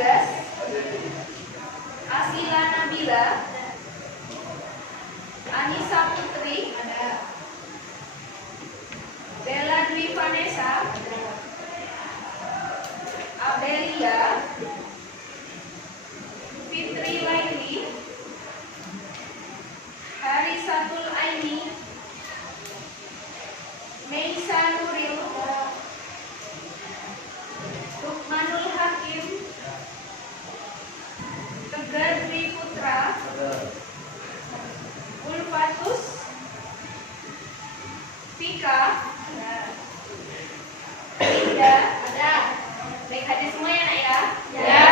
Bagas, Asila Nabila, Anissa Putri, Bella Dwi Vanessa, Abelia, Fitri Laili, Harisatul Aini, Meisa Nuril, Lukmanul Hakim, Tegar Dwi Putra, Ulfatus, Vika, Linda, baik hadir semua ya nak ya? Ya.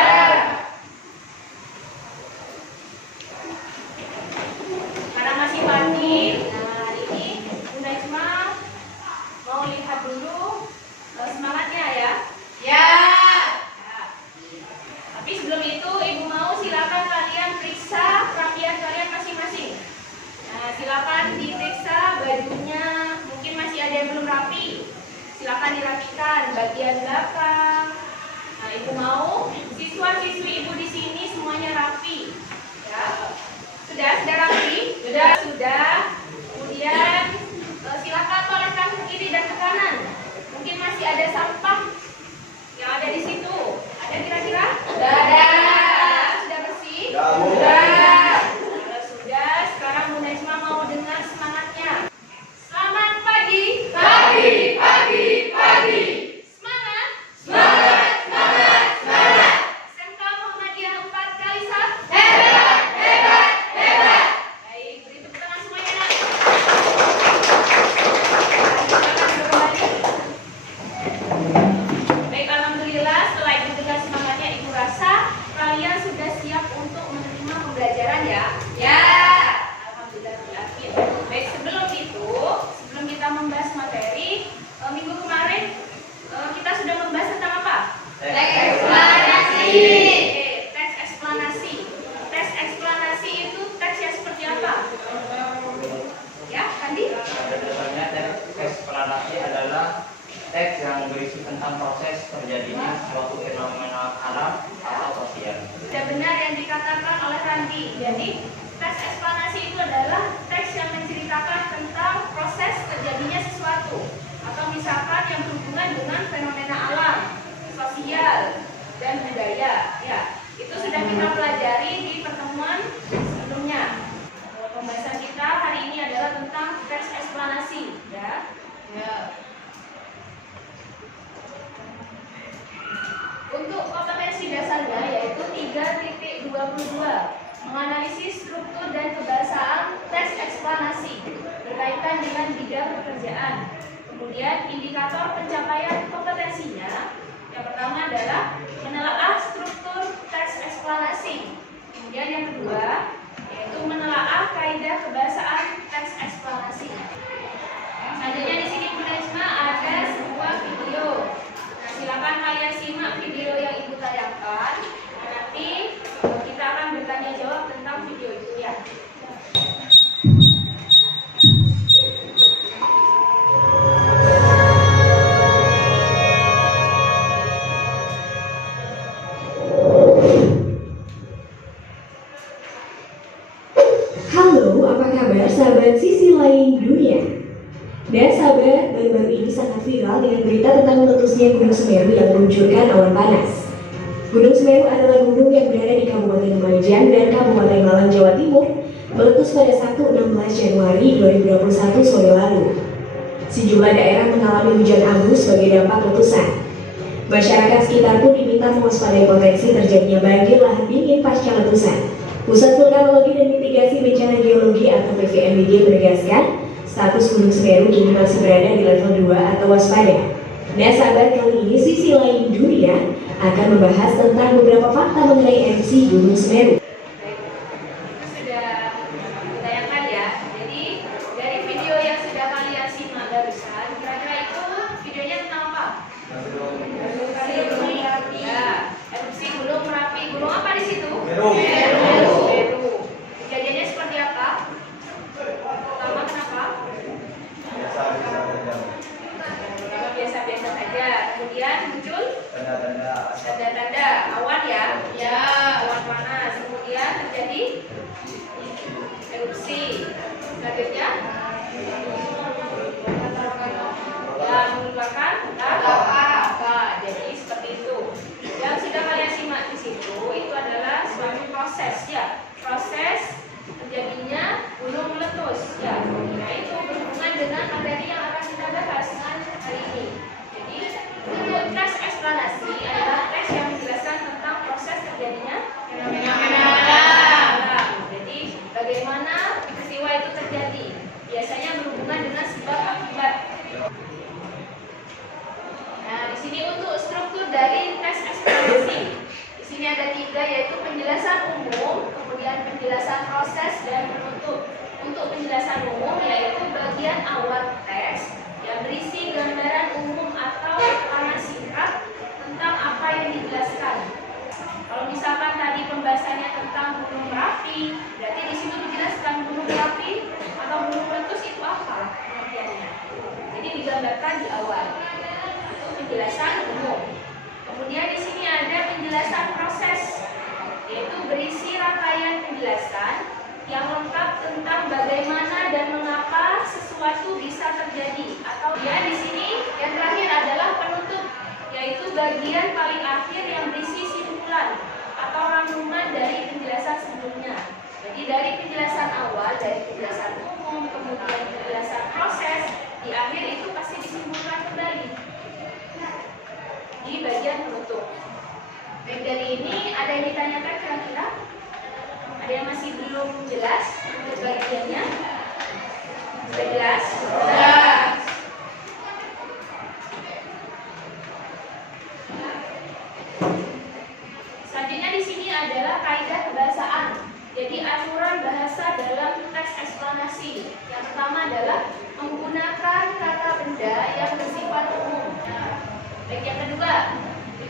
Karena masih pagi, nah hari ini Bunda Isma mau lihat dulu semangatnya ya. Ya. Tapi sebelum itu Ibu mau silakan kalian periksa rapian kalian masing-masing. Nah, silakan diperiksa bajunya, mungkin masih ada yang belum rapi. Silakan dirapikan bagian belakang. Nah, Ibu mau siswa-siswi Ibu di sini semuanya rapi. Ya. Sudah rapi? Sudah. Kemudian silakan tolakkan ke kiri dan ke kanan. Mungkin masih ada sampah yang ada di situ. Ada kira-kira? Sudah ada. Sudah bersih? Sudah. Kalau sudah, sekarang Bunda Isma mau dengar semangatnya. Selamat pagi. Pagi. Semangat. SMK Muhammadiyah 4 Kalisat. Hebat. Baik, beri tepuk tangan semuanya nak. Silakan kembali. Baik, alhamdulillah setelah Ibu dengar semangatnya, Ibu rasa kalian sudah siap untuk menerima pembelajaran ya? Ya. Alhamdulillah. Baik, sebelum kita membahas materi, minggu kemarin kita sudah membahas tentang apa? Teks eksplanasi. Teks eksplanasi. Teks eksplanasi itu teks yang seperti apa? Ya, Andi? Biasanya teks eksplanasi adalah teks yang berisi tentang proses terjadinya suatu fenomena alam atau sosial. Sudah benar yang dikatakan oleh Randi. Jadi, teks eksplanasi itu adalah teks yang menceritakan tentang proses terjadinya sesuatu, atau misalkan yang berhubungan dengan fenomena alam, sosial, dan budaya. Ya, itu sudah kita pelajari di pertemuan sebelumnya. Pembahasan kita hari ini adalah tentang teks eksplanasi. Ya. Untuk kompetensi dasarnya yaitu 3.22, menganalisis struktur dan kebahasaan teks eksplanasi berkaitan dengan bidang pekerjaan. Kemudian indikator pencapaian kompetensinya, yang pertama adalah menelaah struktur teks eksplanasi. Kemudian yang kedua yaitu menelaah kaidah kebahasaan teks eksplanasi. Selanjutnya di sini Bunda Isma ada sebuah video. Nah, silakan kalian simak video yang Ibu tayangkan. Nanti kita akan bertanya jawab tentang video itu ya. Halo, apa kabar sahabat sisi lain dunia? Dan sahabat, baru-baru ini sangat viral dengan berita tentang meletusnya Gunung Semeru yang meluncurkan awan panas. Gunung Semeru adalah gunung yang berada di Kabupaten Lumajang dan Kabupaten Malang, Jawa Timur, meletus pada Sabtu 16 Januari 2021 sore lalu. Sejumlah daerah mengalami hujan abu sebagai dampak letusan. Masyarakat sekitar pun diminta mewaspadai potensi terjadinya banjir lahar dingin pasca letusan. Pusat Vulkanologi dan Mitigasi Bencana Geologi atau PVMBG menegaskan status Gunung Semeru kini masih berada di level 2 atau waspada. Nah sahabat, kali ini sisi lain dunia akan membahas tentang beberapa fakta mengenai erupsi Gunung Semeru. Sudah ditayangkan ya. Jadi dari video yang sudah kalian simak barusan, kira-kira itu videonya tentang apa? Ya, erupsi Gunung Merapi. Gunung apa di situ? Semeru. Kejadiannya seperti apa? Pertama kenapa? Biasa-biasa saja. Kemudian kemudian muncul tanda-tanda tanda-tanda awan ya, awan panas, kemudian terjadi erupsi, selanjutnya ya mengeluarkan lava. Jadi seperti itu. Yang sudah kalian simak di situ itu adalah suatu proses ya, proses terjadinya gunung meletus ya. Nah itu berhubungan dengan materi yang akan kita bahas hari ini. Jadi untuk tes eksplanasi adalah tes yang menjelaskan tentang proses terjadinya fenomena alam. Jadi bagaimana peristiwa itu terjadi, biasanya berhubungan dengan sebab akibat. Nah di sini untuk struktur dari tes eksplanasi, di sini ada 3, yaitu penjelasan umum, kemudian penjelasan proses dan penutup. Untuk penjelasan umum yaitu bagian awal teks yang berisi gambaran umum atau keterangan singkat tentang apa yang dijelaskan. Kalau misalkan tadi pembahasannya tentang gunung Merapi, berarti di situ dijelaskan gunung Merapi atau gunung meletus itu apa pengertiannya. Jadi digambarkan di awal. Itu penjelasan umum. Kemudian di sini ada penjelasan proses, yaitu berisi rangkaian penjelasan yang lengkap tentang bagaimana dan mengapa sesuatu bisa terjadi. Atau ya di sini yang terakhir adalah penutup, yaitu bagian paling akhir yang berisi simpulan atau rangkuman dari penjelasan sebelumnya. Jadi dari penjelasan awal, dari penjelasan umum, kemudian penjelasan proses, di akhir itu pasti disimpulkan kembali di bagian penutup. Baik, dari ini ada yang ditanyakan kira-kira? Ada yang masih belum jelas untuk bagiannya? Sudah jelas? Jelas. Selanjutnya di sini adalah kaidah kebahasaan. Jadi aturan bahasa dalam teks eksplanasi. Yang pertama adalah menggunakan kata benda yang bersifat umum. Baik, yang kedua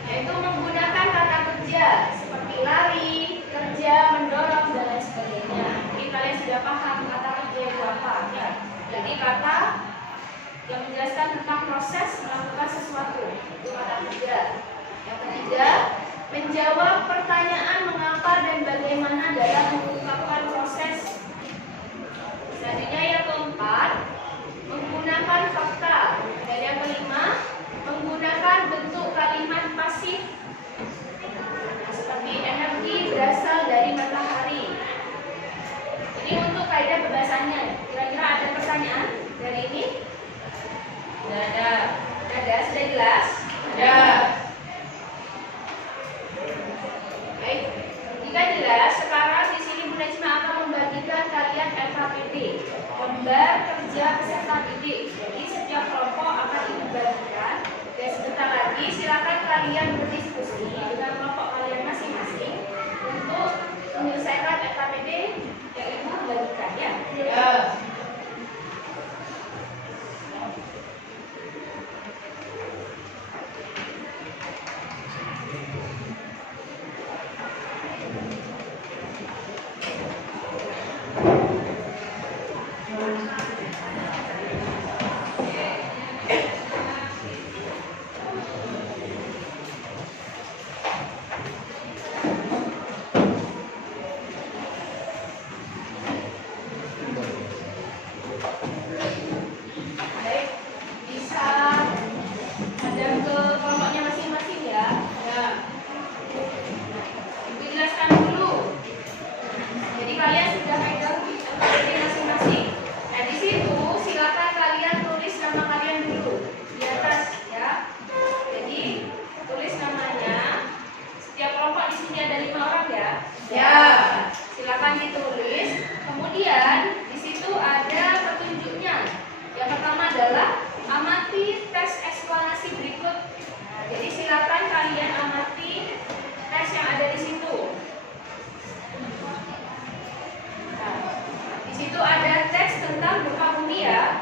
yaitu menggunakan kata kerja seperti lari, kerja, mendorong dan lain sebagainya. Jadi kalian sudah paham kata kerja itu apa ya? Jadi kata yang menjelaskan tentang proses melakukan sesuatu, itu kata kerja. Yang ketiga, menjawab pertanyaan mengapa dan bagaimana dalam mengungkapkan proses. Selanjutnya yang keempat, menggunakan fakta. Dan yang kelima, menggunakan bentuk kalimat pasif seperti energi berasal dari matahari. Ini untuk kaidah pembahasannya. Kira-kira ada pertanyaan dari ini? Tidak ada. Ada, sudah jelas? Ada. Baik, jika jelas, sekarang di sini Bu Najma akan membagikan kalian LKPD, lembar kerja peserta didik. Jadi setiap kelompok akan dibagikan. Dan sebentar lagi silakan kalian berdiskusi dengan kelompok kalian masing-masing untuk menyelesaikan LKPD yang Ibu bagikan ya. Ya.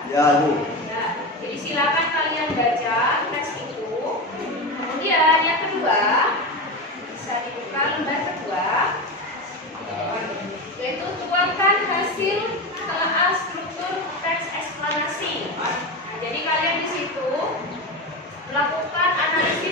Ya, Bu. Ya, jadi silakan kalian baca teks itu. Kemudian yang kedua, bisa dibuka lembar kedua, yaitu tuangkan hasil telaah struktur teks eksplanasi. Nah, jadi kalian di situ melakukan analisis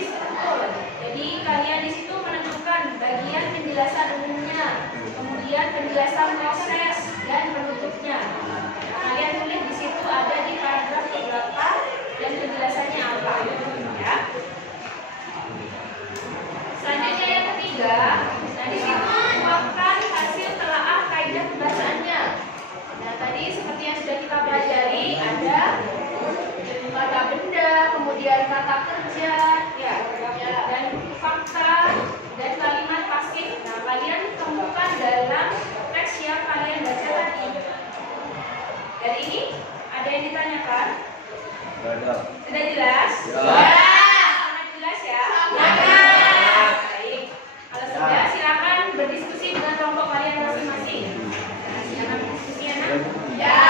penjelasan umumnya, kemudian penjelasan proses dan penutupnya. Nah, kalian tulis di situ ada di paragraf berapa dan penjelasannya apa, ya. Selanjutnya yang ketiga, nah di situ tuangkan hasil telaah kaidah pembahasannya. Nah, tadi seperti yang sudah kita pelajari ada kata benda, kemudian kata kerja, ya, dan fakta dan kalimat pasif. Nah, kalian temukan dalam teks yang kalian baca tadi. Dari ini ada yang ditanyakan? Sudah jelas? Ya. Sangat jelas ya? Ya. Baik. Kalau sudah, silakan berdiskusi dengan kelompok kalian masing-masing. Nah, silakan berdiskusi ya, Nak? Ya.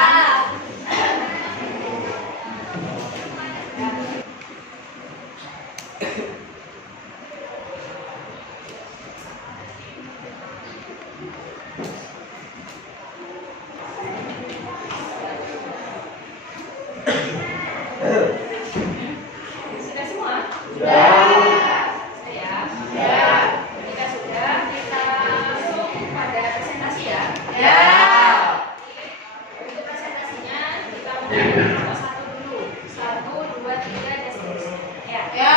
Sudah semua? Sudah. Ya. Ya. Jika sudah, kita langsung pada presentasi ya. Ya. Untuk presentasinya kita mulai dari kelompok 1 dulu. 1, 2, 3 dan seterusnya. Ya. Ya.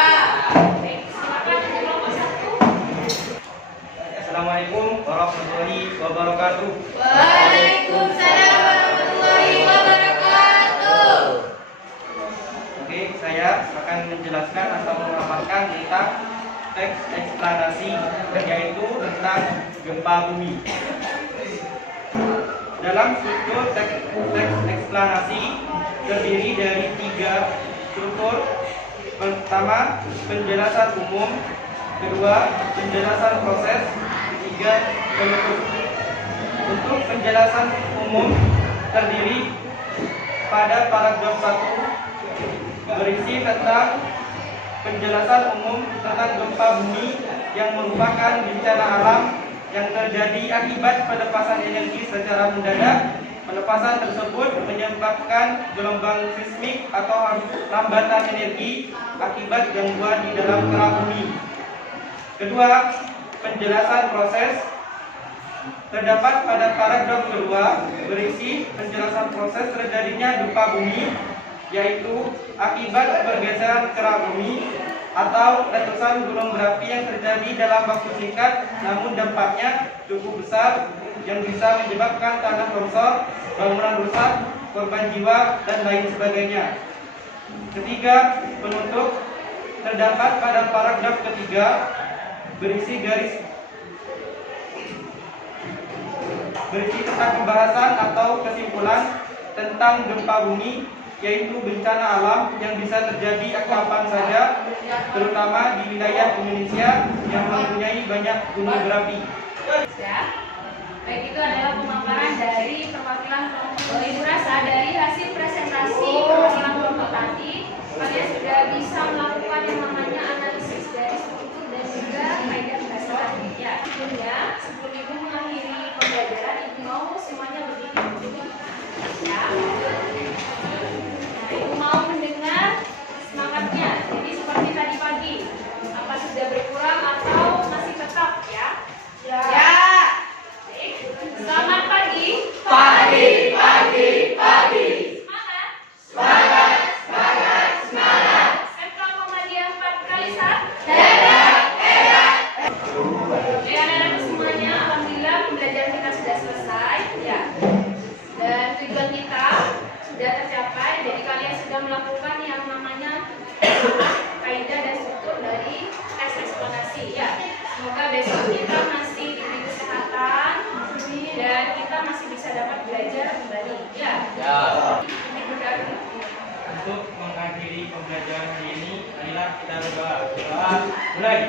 Baik, silakan untuk kelompok 1. Assalamualaikum warahmatullahi wabarakatuh. Waalaikumsalam warahmatullahi wabarakatuh. Oke, saya akan menjelaskan atau memaparkan tentang teks eksplanasi, yaitu tentang gempa bumi. Dalam struktur teks eksplanasi terdiri dari 3 struktur. Pertama, penjelasan umum. Kedua, penjelasan proses. Ketiga, penutup. Untuk penjelasan umum terdiri pada paragraf 1 berisi tentang penjelasan umum tentang gempa bumi yang merupakan bencana alam yang terjadi akibat pelepasan energi secara mendadak. Pelepasan tersebut menyebabkan gelombang seismik atau lambatan energi akibat gangguan di dalam kerak bumi. Kedua, penjelasan proses terdapat pada paragraf kedua berisi penjelasan proses terjadinya gempa bumi, yaitu akibat pergeseran kerak bumi atau letusan gunung berapi yang terjadi dalam waktu singkat namun dampaknya cukup besar yang bisa menyebabkan tanah longsor, bangunan rusak, korban jiwa, dan lain sebagainya. Ketiga, penutup terdapat pada paragraf ketiga berisi tentang pembahasan atau kesimpulan tentang gempa bumi, yaitu bencana alam yang bisa terjadi kapan saja, terutama di wilayah Indonesia yang mempunyai banyak gunung berapi. Ya. Baik, itu adalah pemaparan dari perwakilan kelompok. Ibu rasa dari hasil presentasi perwakilan kelompok tadi, kalian sudah bisa melakukan yang namanya analisis dari struktur dan juga kaidah pembahasan. Ya, tentunya sebelum ibu mengakhiri pembelajaran, ibu mau semuanya berdiri dulu. Ya. Nah, ibu mau mendengar semangatnya. Jadi seperti tadi pagi, apa sudah berkurang atau masih tetap ya? Ya. Selamat pagi. Pagi. Semangat. Setelah Muhammadiyah 4 kali saat. Ya, anak-anak semuanya, alhamdulillah pembelajaran kita sudah selesai. Ya. Dan tujuan kita sudah tercapai. Jadi kalian sudah melakukan yang namanya kaidah dan struktur dari tes eksplanasi. Ya. Semoga besok kita masih diberi kesehatan dan kita masih bisa dapat belajar kembali. Ya. Untuk mengakhiri pembelajaran hari ini, marilah kita berdoa. Mulai.